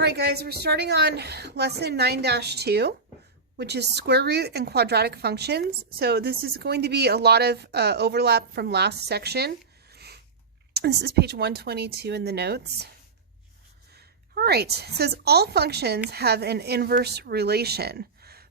Alright guys, we're starting on lesson 9-2, which is square root and quadratic functions. So this is going to be a lot of overlap from last section. This is page 122 in the notes. Alright, it says all functions have an inverse relation,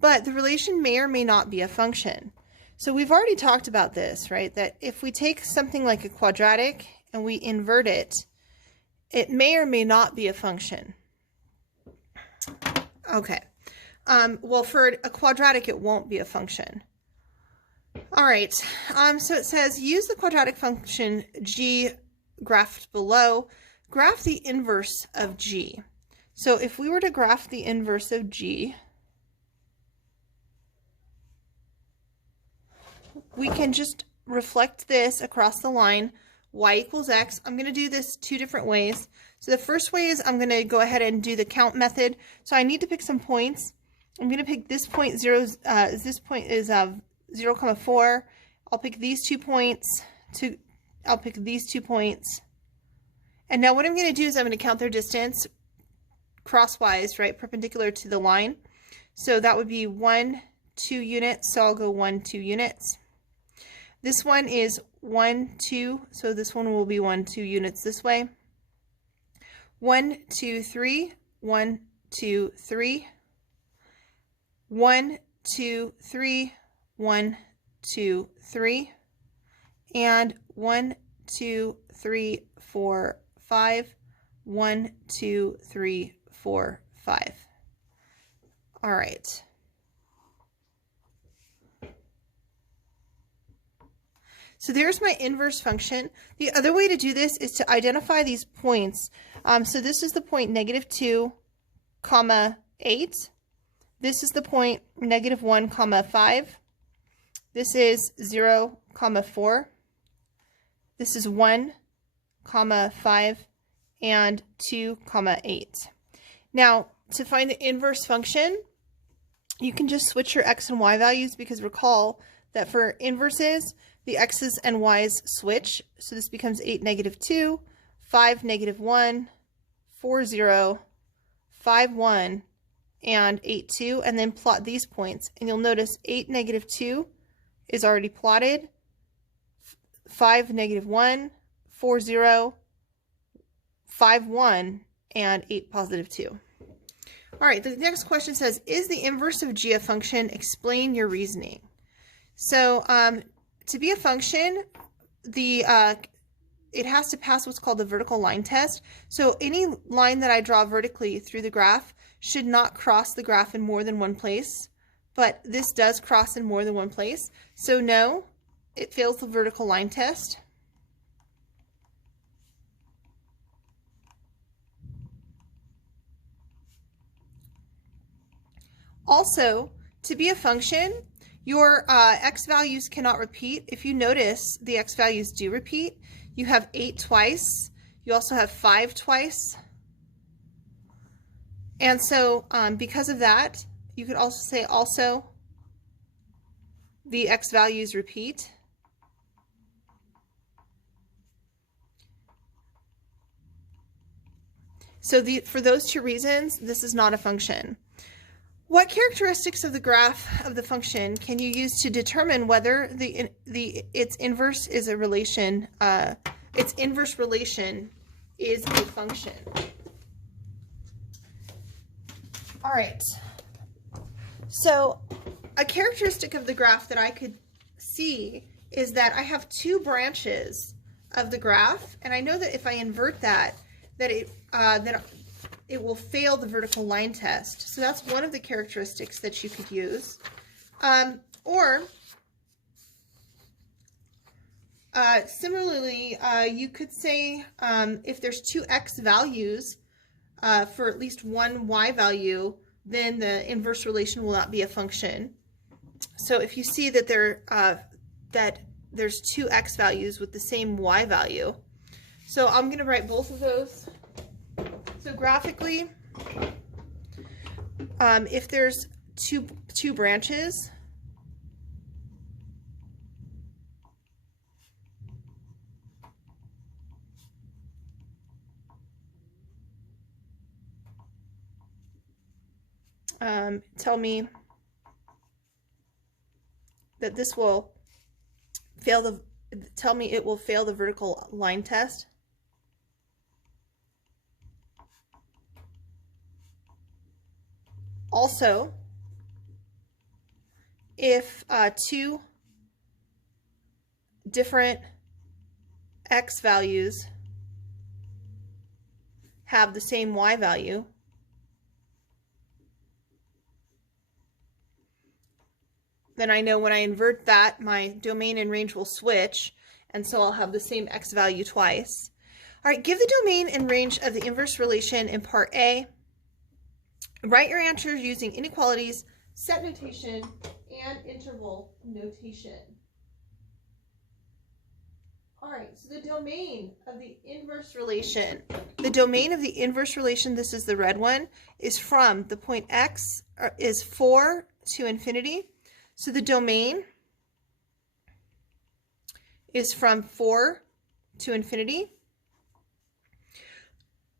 but the relation may or may not be a function. So we've already talked about this, right? That if we take something like a quadratic and we invert it, it may or may not be a function. Okay. Well, for a quadratic, it won't be a function. All right. So it says, use the quadratic function g graphed below. Graph the inverse of g. So if we were to graph the inverse of g, we can just reflect this across the line, y equals x. I'm going to do this two different ways. So the first way is I'm going to go ahead and do the count method. So I need to pick some points. I'm going to pick this point 0, this point is 0, 4. I'll pick these 2 points. I'll pick these 2 points. And now what I'm going to do is I'm going to count their distance crosswise, right, perpendicular to the line. So that would be 1, 2 units. So I'll go 1, 2 units. This one is 1, 2, so this one will be 1, 2 units this way. 1, 2, 3, 1, 2, 3. 1, 2, 3, 1, 2, 3. And 1, 2, 3, 4, 5. 1, 2, 3, 4, 5. All right. So there's my inverse function. The other way to do this is to identify these points. So this is the point -2, 8. This is the point -1, 5. This is 0, 4. This is 1, 5, and 2, 8. Now, to find the inverse function, you can just switch your x and y values, because recall that for inverses, the x's and y's switch. So this becomes 8, -2, 5, -1, 4, 0, 5, 1, and 8, 2, and then plot these points. And you'll notice 8, -2 is already plotted, 5, -1, 4, 0, 5, 1, and 8, +2. All right, the next question says, is the inverse of g a function? Explain your reasoning. So, to be a function, it has to pass what's called the vertical line test. So any line that I draw vertically through the graph should not cross the graph in more than one place, but this does cross in more than one place. So no, it fails the vertical line test. Also, to be a function, your x values cannot repeat. If you notice, the x values do repeat. You have 8 twice. You also have 5 twice. And so because of that, you could also say the x values repeat. So for those two reasons, this is not a function. What characteristics of the graph of the function can you use to determine whether its inverse is a relation? Its inverse relation is a function. All right. So a characteristic of the graph that I could see is that I have 2 branches of the graph, and I know that if I invert that, it will fail the vertical line test. So that's one of the characteristics that you could use. Similarly, you could say if there's 2 x values for at least one y value, then the inverse relation will not be a function. So if you see that there's 2 x values with the same y value, so I'm going to write both of those. So graphically, if there's two branches, tell me that this will fail the, tell me it will fail the vertical line test. Also, if two different x values have the same y value, then I know when I invert that, my domain and range will switch, and so I'll have the same x value twice. All right, give the domain and range of the inverse relation in part A. Write your answers using inequalities, set notation, and interval notation. All right, so the domain of the inverse relation. The domain of the inverse relation, this is the red one, is from the point x is 4 to infinity. So the domain is from 4 to infinity.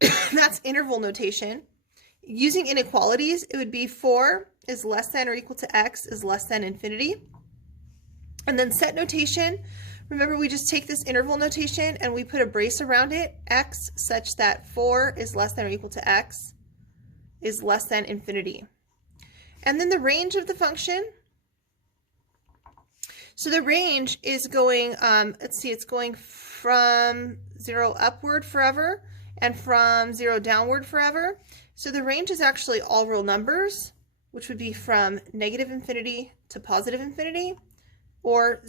That's interval notation. Using inequalities, it would be 4 is less than or equal to x is less than infinity. And then set notation, remember we just take this interval notation and we put a brace around it, x such that 4 is less than or equal to x is less than infinity. And then the range of the function. So the range is going, let's see, it's going from 0 upward forever and from 0 downward forever. So the range is actually all real numbers, which would be from negative infinity to positive infinity, or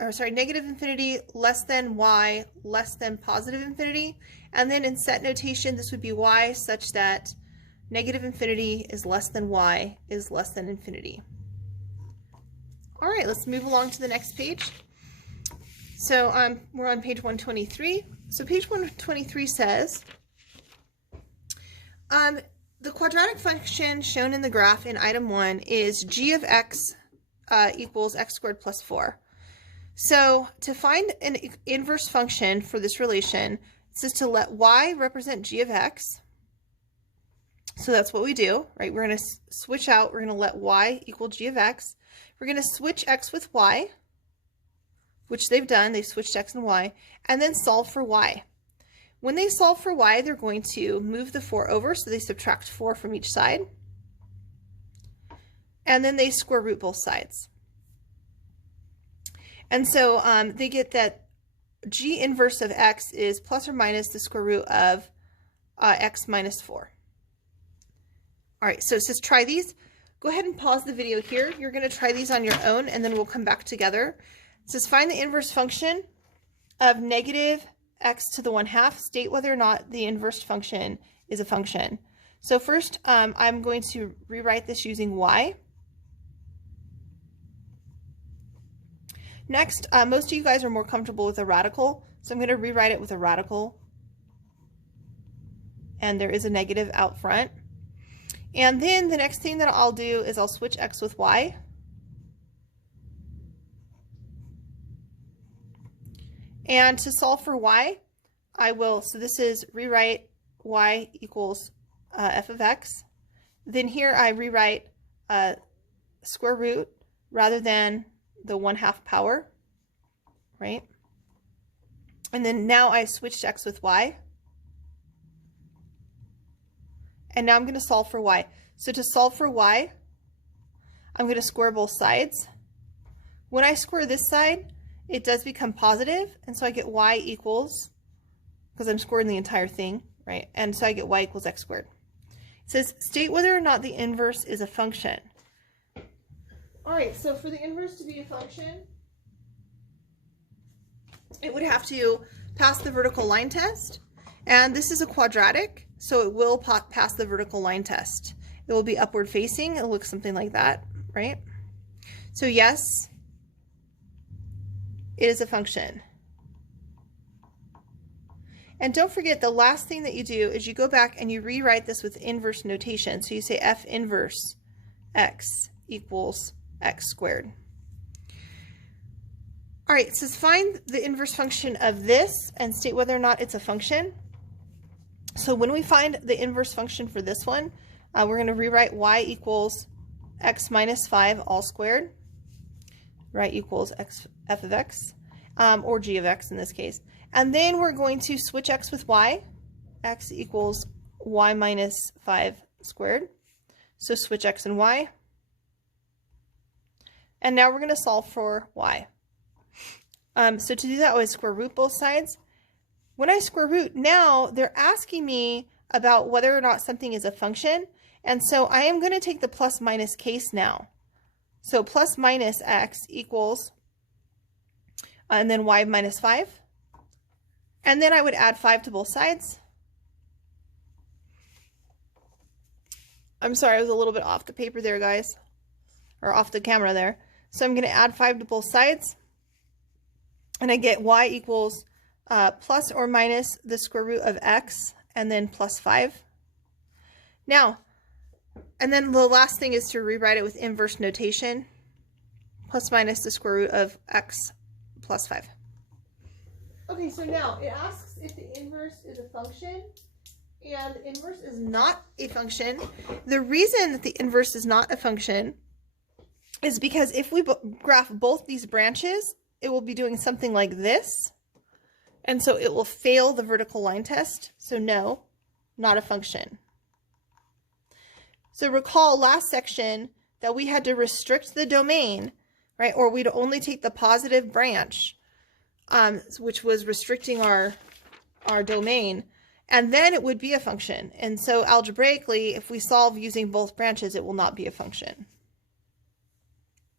negative infinity less than y less than positive infinity. And then in set notation, this would be y such that negative infinity is less than y is less than infinity. All right, let's move along to the next page. So we're on page 123. So page 123 says, the quadratic function shown in the graph in item 1 is g of x equals x squared plus 4. So to find an inverse function for this relation, it says to let y represent g of x. So that's what we do, right? We're going to switch out. We're going to let y equal g of x. We're going to switch x with y, which they've done. They've switched x and y, and then solve for y. When they solve for y, they're going to move the 4 over, so they subtract 4 from each side. And then they square root both sides. And so they get that g inverse of x is plus or minus the square root of x minus 4. All right, so it says try these. Go ahead and pause the video here. You're going to try these on your own, and then we'll come back together. It says find the inverse function of negative x to the 1/2. State whether or not the inverse function is a function. So first, I'm going to rewrite this using y. Next, most of you guys are more comfortable with a radical, so I'm going to rewrite it with a radical. And there is a negative out front. And then the next thing that I'll do is I'll switch x with y. And to solve for y, I will, so this is rewrite y equals f of x. Then here I rewrite square root rather than the 1/2 power, right? And then now I switched x with y. And now I'm going to solve for y. So to solve for y, I'm going to square both sides. When I square this side, it does become positive, and so I get y equals, because I'm squaring the entire thing, right? And so I get y equals x squared. It says state whether or not the inverse is a function. All right, so for the inverse to be a function, it would have to pass the vertical line test, and this is a quadratic, so it will pass the vertical line test. It will be upward facing. It'll look something like that, right? So yes, it is a function. And don't forget, the last thing that you do is you go back and you rewrite this with inverse notation. So you say f inverse x equals x squared. All right, it says find the inverse function of this and state whether or not it's a function. So when we find the inverse function for this one, We're going to rewrite y equals x minus 5 all squared. Right equals x f of x, or g of x in this case. And then we're going to switch x with y. X equals y minus 5 squared. So switch x and y. And now we're going to solve for y. So to do that, I would square root both sides. When I square root, now they're asking me about whether or not something is a function. And so I am going to take the plus minus case now. So plus minus x equals, and then y minus 5. And then I would add 5 to both sides. I'm sorry, I was a little bit off the paper there, guys. Or off the camera there. So I'm going to add 5 to both sides. And I get y equals plus or minus the square root of x, and then plus 5. Now, and then the last thing is to rewrite it with inverse notation. Plus minus the square root of x plus 5. Okay, so now it asks if the inverse is a function, and the inverse is not a function. The reason that the inverse is not a function is because if we graph both these branches, it will be doing something like this. And so it will fail the vertical line test. So no, not a function. So recall last section that we had to restrict the domain, right? Or we'd only take the positive branch, which was restricting our domain, and then it would be a function. And so algebraically, if we solve using both branches, it will not be a function.